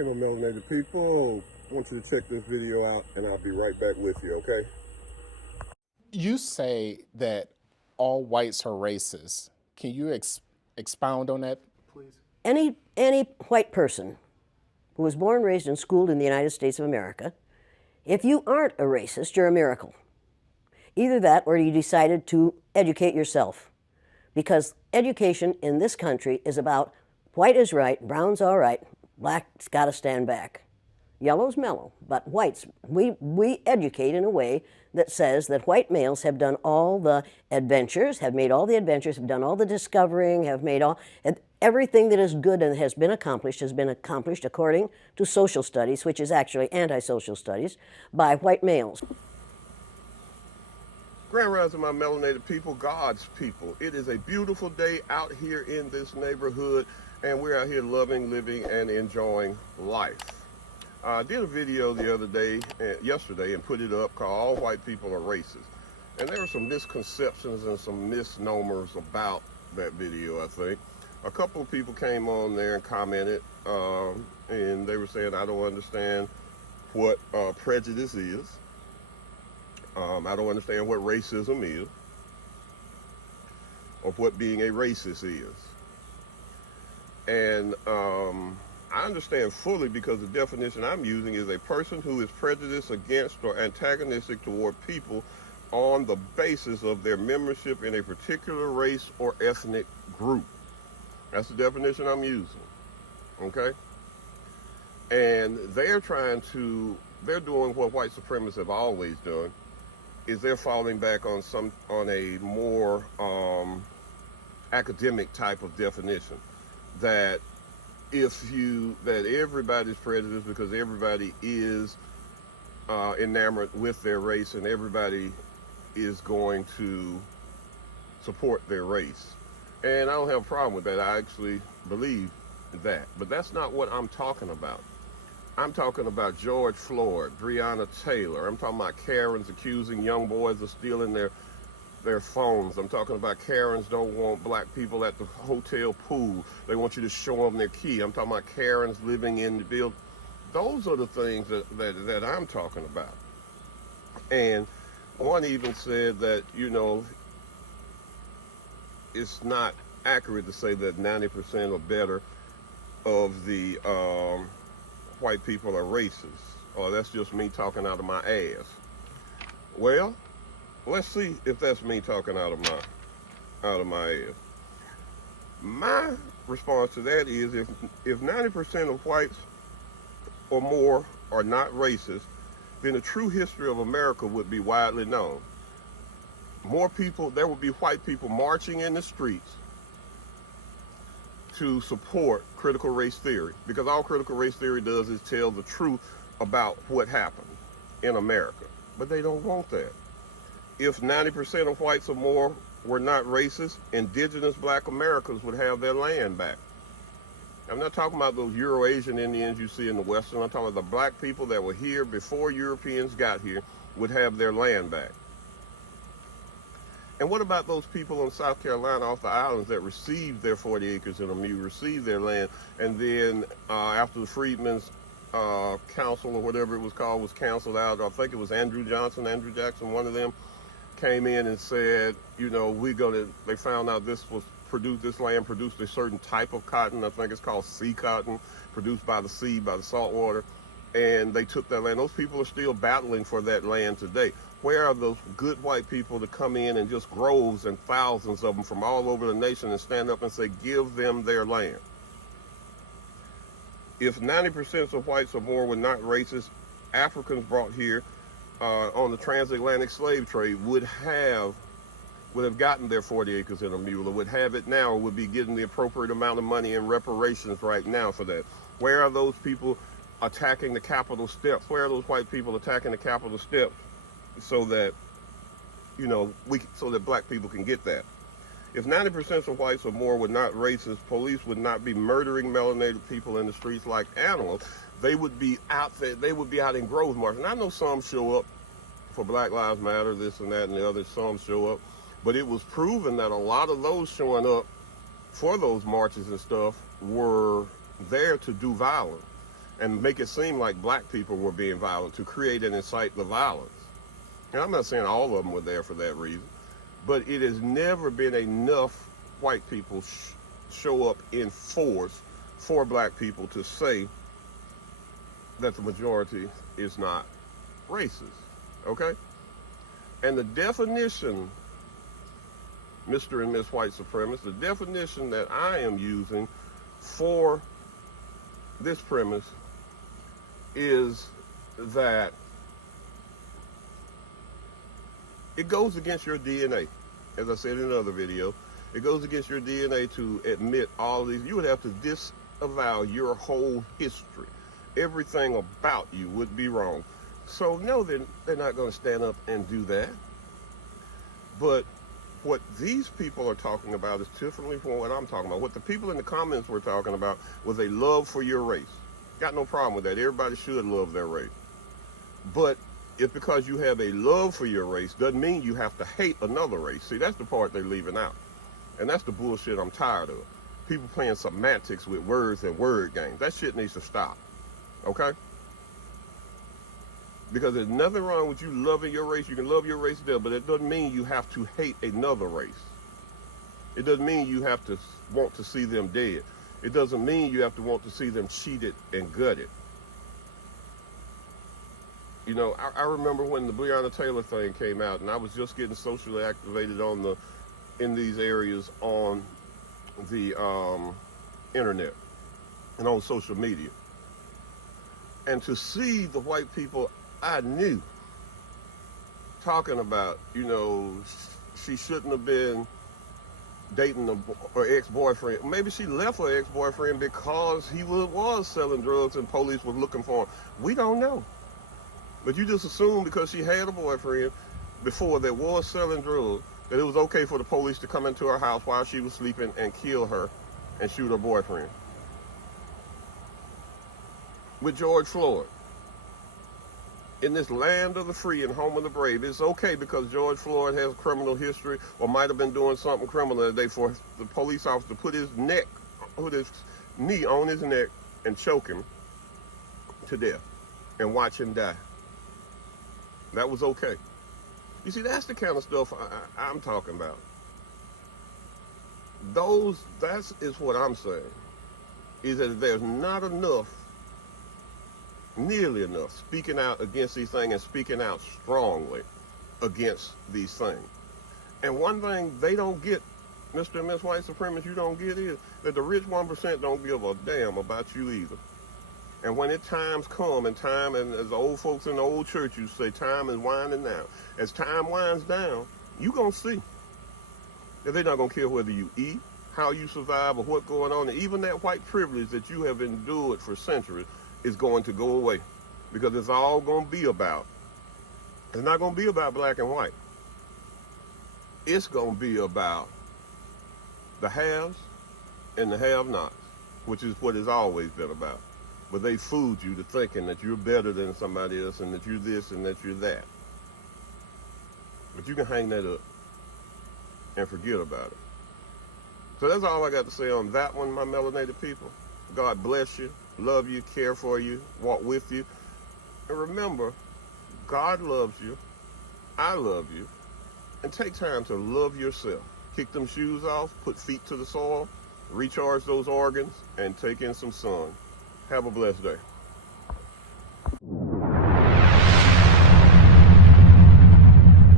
Hey, my melanated people, I want you to check this video out and I'll be right back with you, okay? You say that all whites are racist. Can you expound on that, please? Any white person who was born, raised, and schooled in the United States of America, if you aren't a racist, you're a miracle. Either that or you decided to educate yourself. Because education in this country is about white is right, brown's all right, black's got to stand back. Yellow's mellow, but whites, we educate in a way that says that white males have done all the adventures, have made all the adventures, have done all the discovering, have made all, everything that is good and has been accomplished according to social studies, which is actually anti-social studies, by white males. Grand Rising, my melanated people, God's people. It is a beautiful day out here in this neighborhood, and we're out here loving, living, and enjoying life. I did a video the other day, yesterday, and put it up called All White People Are Racist. And there were some misconceptions and some misnomers about that video, I think. A couple of people came on there and commented, and they were saying, I don't understand what prejudice is. I don't understand what racism is, or what being a racist is. And I understand fully, because the definition I'm using is a person who is prejudiced against or antagonistic toward people on the basis of their membership in a particular race or ethnic group. That's the definition I'm using, okay? And they're doing what white supremacists have always done, is they're falling back on a more academic type of definition, that everybody's prejudiced because everybody is enamored with their race and everybody is going to support their race. And I don't have a problem with that. I actually believe that. But that's not what I'm talking about. I'm talking about George Floyd, Breonna Taylor. I'm talking about Karens accusing young boys of stealing their phones. I'm talking about Karens don't want black people at the hotel pool. They want you to show them their key. I'm talking about Karens living in the building. Those are the things that I'm talking about. And one even said that, it's not accurate to say that 90% or better of the white people are racist, or that's just me talking out of my ass. Well, let's see if that's me talking out of my ass. My response to that is, if 90% of whites or more are not racist, then the true history of America would be widely known. There would be white people marching in the streets to support critical race theory, because all critical race theory does is tell the truth about what happened in America. But they don't want that. If 90% of whites or more were not racist, indigenous black Americans would have their land back. I'm not talking about those Euro-Asian Indians you see in the Western. I'm talking about the black people that were here before Europeans got here would have their land back. And what about those people in South Carolina off the islands that received their 40 acres and a mule, received their land, and then after the Freedmen's Council or whatever it was called was canceled out, I think it was Andrew Jackson, one of them, came in and said, they found out this land produced a certain type of cotton. I think it's called sea cotton, produced by the sea, by the salt water. And they took that land. Those people are still battling for that land today. Where are those good white people to come in and just groves and thousands of them from all over the nation and stand up and say, give them their land? If 90% of whites or more were not racist, Africans brought here on the transatlantic slave trade would have gotten their 40 acres and a mule, or would have it now, or would be getting the appropriate amount of money in reparations right now for that. Where are those people attacking the Capitol steps? Where are those white people attacking the Capitol steps so that, so that black people can get that? If 90% of whites or more were not racist, police would not be murdering melanated people in the streets like animals. They would be out there. They would be out in groves marching. I know some show up for Black Lives Matter, this and that and the other. Some show up. But it was proven that a lot of those showing up for those marches and stuff were there to do violence. and make it seem like black people were being violent to create and incite the violence. And I'm not saying all of them were there for that reason, but it has never been enough white people show up in force for black people to say that the majority is not racist, okay? And the definition, Mr. and Miss White Supremacists, the definition that I am using for this premise is that it goes against your DNA. As I said in another video, it goes against your DNA to admit all of these. You would have to disavow your whole history. Everything about you would be wrong. So no, they're not going to stand up and do that. But what these people are talking about is differently from what I'm talking about. What the people in the comments were talking about was a love for your race. Got no problem with that. Everybody should love their race. But if because you have a love for your race doesn't mean you have to hate another race. See, that's the part they're leaving out. And that's the bullshit I'm tired of. People playing semantics with words and word games. That shit needs to stop. Okay? Because there's nothing wrong with you loving your race. You can love your race there, but it doesn't mean you have to hate another race. It doesn't mean you have to want to see them dead. It doesn't mean you have to want to see them cheated and gutted. You know, I remember when the Breonna Taylor thing came out, and I was just getting socially activated in these areas on the internet and on social media. And to see the white people I knew talking about, you know, she shouldn't have been dating her ex-boyfriend. Maybe she left her ex-boyfriend because he was selling drugs and police was looking for him. We don't know. But you just assume because she had a boyfriend before that was selling drugs, that it was okay for the police to come into her house while she was sleeping and kill her and shoot her boyfriend. With George Floyd, in this land of the free and home of the brave, it's okay because George Floyd has a criminal history or might have been doing something criminal that day for the police officer to put his knee on his neck and choke him to death and watch him die. That was okay. You see, that's the kind of stuff I'm talking about. That is what I'm saying, is that there's not enough, nearly enough, speaking out against these things and speaking out strongly against these things. And one thing they don't get, Mr. and Miss White Supremacists, you don't get is that the rich 1% don't give a damn about you either. And when times come and as the old folks in the old church used to say, time is winding down. As time winds down, you're going to see that they're not going to care whether you eat, how you survive, or what's going on. And even that white privilege that you have endured for centuries is going to go away, because it's all going to be about, it's not going to be about black and white. It's going to be about the haves and the have-nots, which is what it's always been about. But they fooled you to thinking that you're better than somebody else and that you're this and that you're that. But you can hang that up and forget about it. So that's all I got to say on that one, my melanated people. God bless you, love you, care for you, walk with you. And remember, God loves you, I love you, and take time to love yourself. Kick them shoes off, put feet to the soil, recharge those organs, and take in some sun. Have a blessed day.